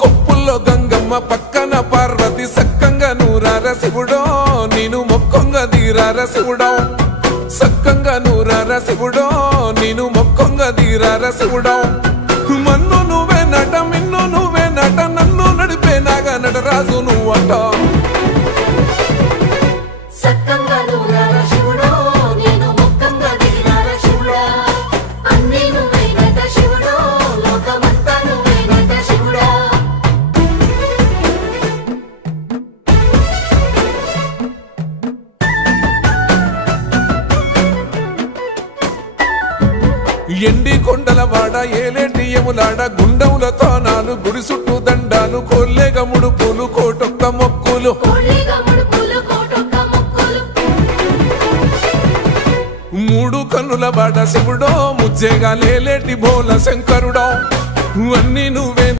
కొప్పుల్లో గంగమ్మ పక్కన పార్వతి సక్కంగా నూరార శివుడో నేను మొక్కంగా దీరార శివుడో సక్కంగా నూరార శివుడో నేను మొక్కంగా దీరార శివుడో మన్ను నువ్వే నట మిన్ను నువ్వే నట నన్ను నడిపే నాగా నటరాజు నువ్వట సక్కంగా నూరార శివుడో నేను మొక్కంగా దీరార శివుడా అన్నీ నువ్వే నట శివుడో లోకమంతా నువ్వే నట శివుడా ఎండి కొండల వాడ ఏలేటి యములాడ గుండములతో నాలు గుడి చుట్టూ దండాలు కోల్లేగ ముడుపులు కోటొక్క మొక్కులు మూడు కన్నుల వాడ శివుడో ముజ్జేగా లేలేటి భోల శంకరుడో అన్నీ నువ్వే